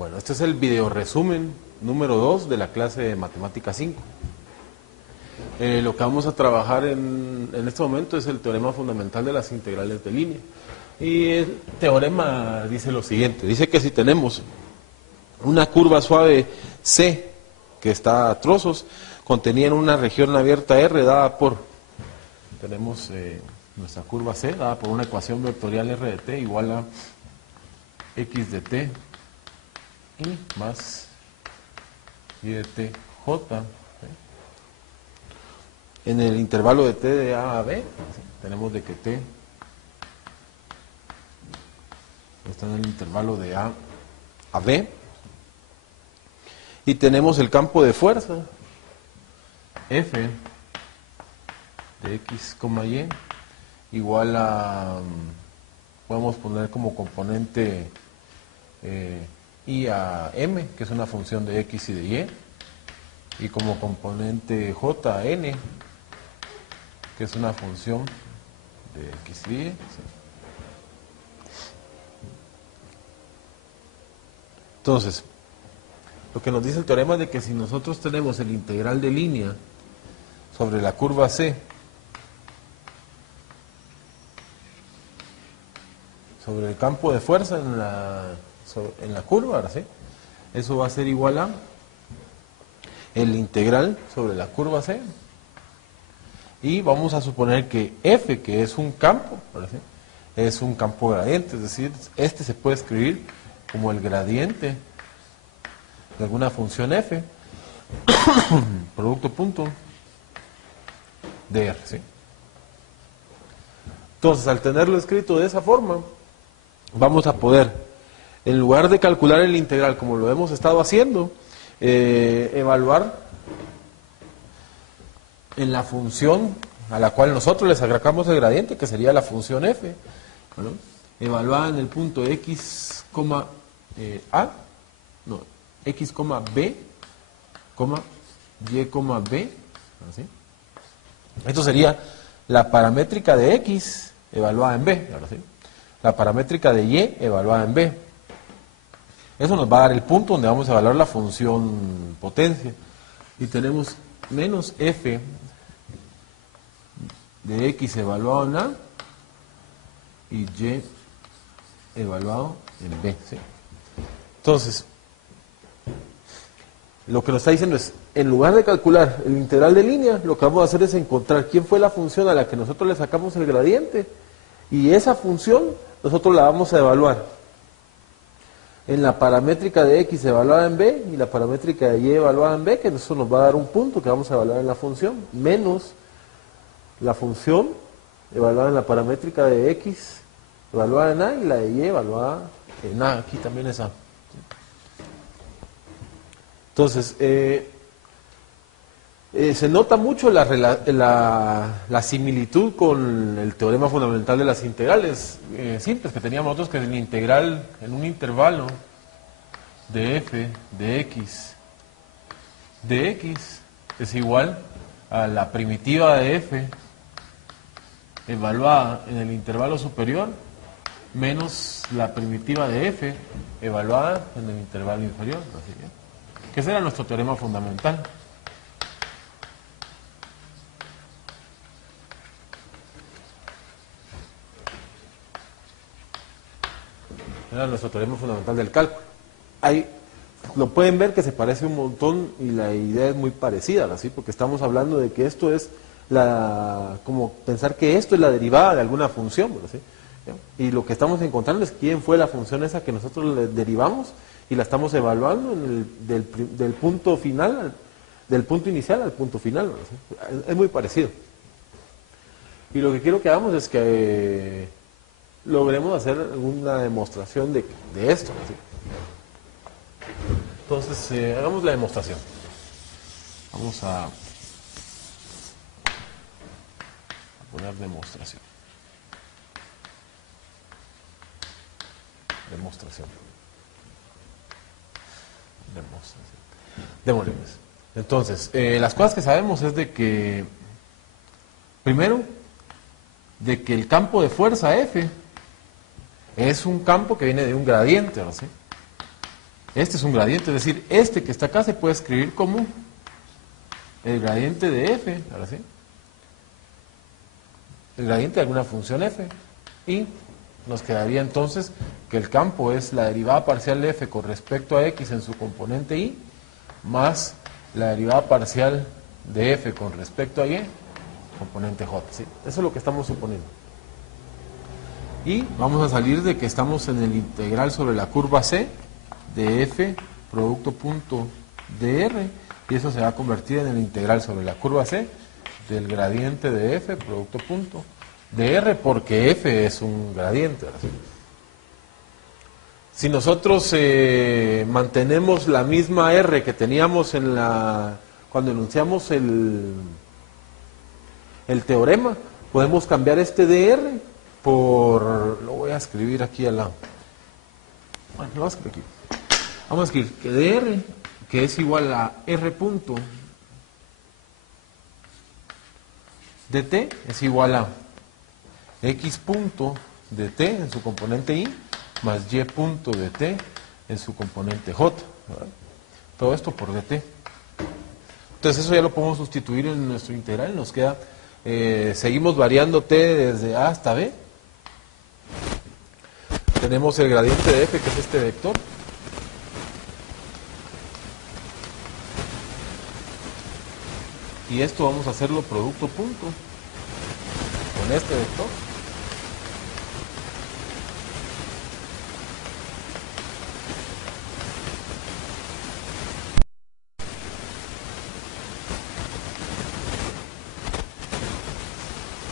Bueno, este es el video resumen número 2 de la clase de Matemática 5. Lo que vamos a trabajar en este momento es el teorema fundamental de las integrales de línea. Y el teorema dice lo siguiente, dice que si tenemos una curva suave C que está a trozos, contenida en una región abierta R dada por, tenemos nuestra curva C dada por una ecuación vectorial R de t igual a x de t y más y de t j. En el intervalo de t de a a b, tenemos de que t está en el intervalo de a a b, y tenemos el campo de fuerza f de x, y igual a, podemos poner como componente i a m, que es una función de x y de y como componente j a n, que es una función de x y y. Entonces, lo que nos dice el teorema es de que si nosotros tenemos el integral de línea sobre la curva C, sobre el campo de fuerza en la curva, ¿sí? Eso va a ser igual a el integral sobre la curva C. Y vamos a suponer que f, que es un campo, ¿sí?, es un campo gradiente, es decir, este se puede escribir como el gradiente de alguna función f, producto punto de R, ¿sí? Entonces, al tenerlo escrito de esa forma, vamos a poder, en lugar de calcular el integral como lo hemos estado haciendo, evaluar en la función a la cual nosotros les agregamos el gradiente, que sería la función f, ¿no?, evaluada en el punto x, x, b, y, b, ¿sí? Esto sería la paramétrica de x evaluada en b, ¿sí?, la paramétrica de y evaluada en b. Eso nos va a dar el punto donde vamos a evaluar la función potencia. Y tenemos menos f de x evaluado en a y y evaluado en b, ¿sí? Entonces, lo que nos está diciendo es, en lugar de calcular el integral de línea, lo que vamos a hacer es encontrar quién fue la función a la que nosotros le sacamos el gradiente, y esa función nosotros la vamos a evaluar en la paramétrica de x evaluada en b y la paramétrica de y evaluada en b, que eso nos va a dar un punto que vamos a evaluar en la función, menos la función evaluada en la paramétrica de x evaluada en a y la de y evaluada en a, aquí también es a. Entonces, se nota mucho la similitud con el teorema fundamental de las integrales simples que teníamos nosotros, que es el integral en un intervalo de f de x es igual a la primitiva de f evaluada en el intervalo superior menos la primitiva de f evaluada en el intervalo inferior, así que ese era nuestro teorema fundamental. Era nuestro teorema fundamental del cálculo. Ahí lo pueden ver que se parece un montón y la idea es muy parecida, ¿sí?, porque estamos hablando de que esto es como pensar que esto es la derivada de alguna función, ¿sí? Y lo que estamos encontrando es quién fue la función esa que nosotros le derivamos y la estamos evaluando del punto final, del punto inicial al punto final, ¿sí? Es muy parecido. Y lo que quiero que hagamos es que logremos hacer una demostración de esto, ¿sí? Entonces, hagamos la demostración. Vamos a poner demostración. Démosle pues. Entonces, las cosas que sabemos es de que, primero, de que el campo de fuerza F es un campo que viene de un gradiente, ¿no? ¿Sí? Este es un gradiente, es decir, este que está acá se puede escribir como el gradiente de f, ahora sí, el gradiente de alguna función f, y nos quedaría entonces que el campo es la derivada parcial de f con respecto a x en su componente y, más la derivada parcial de f con respecto a y, componente j, ¿sí? Eso es lo que estamos suponiendo. Y vamos a salir de que estamos en el integral sobre la curva c de f producto punto dr, y eso se va a convertir en el integral sobre la curva c del gradiente de f producto punto dr, porque f es un gradiente. ¿Sí? Si nosotros mantenemos la misma r que teníamos en cuando enunciamos el teorema, podemos cambiar este dr por, lo voy a escribir aquí al lado, bueno, lo voy a escribir aquí. Vamos a escribir que dr, que es igual a r punto dt, es igual a x punto dt en su componente y, más y punto dt en su componente j, ¿verdad? Todo esto por dt. Entonces eso ya lo podemos sustituir en nuestro integral, nos queda, seguimos variando t desde a hasta b. Tenemos el gradiente de f, que es este vector. Y esto vamos a hacerlo producto punto con este vector.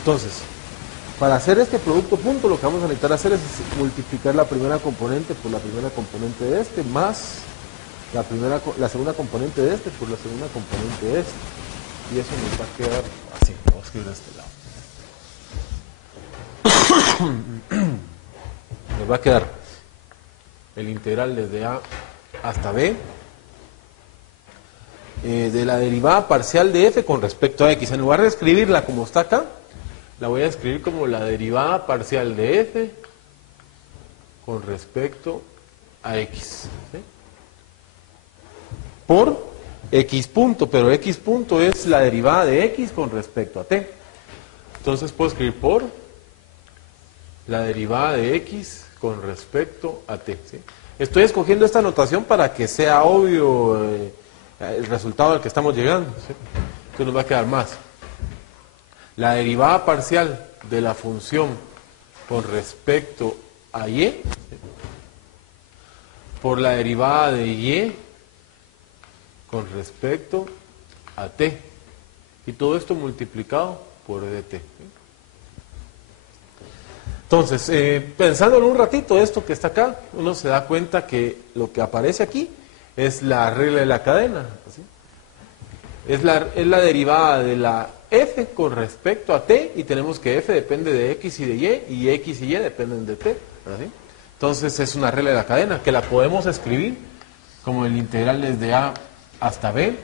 Entonces, para hacer este producto punto, lo que vamos a necesitar hacer es multiplicar la primera componente por la primera componente de este, más la segunda componente de este por la segunda componente de este. Y eso nos va a quedar así. Vamos a escribir de este lado. Nos va a quedar el integral desde a hasta b de la derivada parcial de f con respecto a x. En lugar de escribirla como está acá, la voy a escribir como la derivada parcial de f con respecto a x. ¿Sí? Por x punto, pero x punto es la derivada de x con respecto a t. Entonces puedo escribir por la derivada de x con respecto a t. ¿Sí? Estoy escogiendo esta notación para que sea obvio el resultado al que estamos llegando. ¿Sí? Entonces nos va a quedar más la derivada parcial de la función con respecto a y, ¿sí? Por la derivada de y con respecto a t, y todo esto multiplicado por dt. ¿Sí? Entonces, pensándolo un ratito, esto que está acá, uno se da cuenta que lo que aparece aquí es la regla de la cadena. ¿Sí? Es la derivada de la f con respecto a t, y tenemos que f depende de x y de y x y y dependen de t. ¿Sí? Entonces es una regla de la cadena que la podemos escribir como el integral desde a hasta b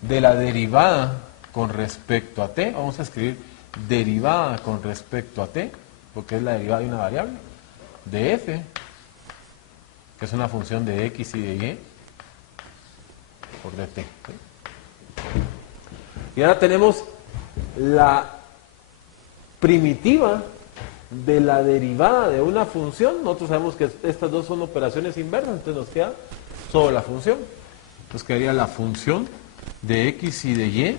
de la derivada con respecto a t. Vamos a escribir derivada con respecto a t, porque es la derivada de una variable, de f, que es una función de x y de y, por dt. ¿Sí? Y ahora tenemos la primitiva de la derivada de una función. Nosotros sabemos que estas dos son operaciones inversas, entonces nos queda solo la función. Entonces quedaría la función de x y de y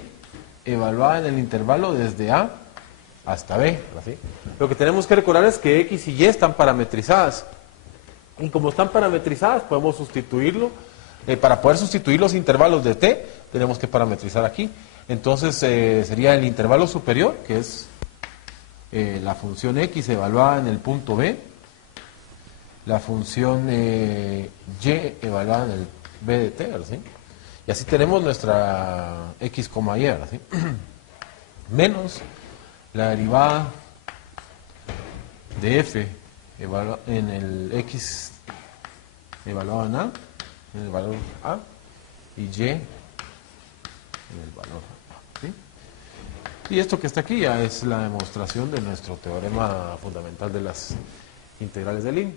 evaluada en el intervalo desde a hasta b. ¿Sí? Lo que tenemos que recordar es que x y y están parametrizadas. Y como están parametrizadas, podemos sustituirlo. Para poder sustituir los intervalos de t, tenemos que parametrizar aquí. Entonces sería el intervalo superior, que es la función x evaluada en el punto b, la función y evaluada en el b de t, ¿sí? Y así tenemos nuestra x, y, ¿sí? Menos la derivada de f en el x evaluado en a, en el valor a, y y en el valor a. ¿Sí? Y esto que está aquí ya es la demostración de nuestro teorema fundamental de las integrales de línea.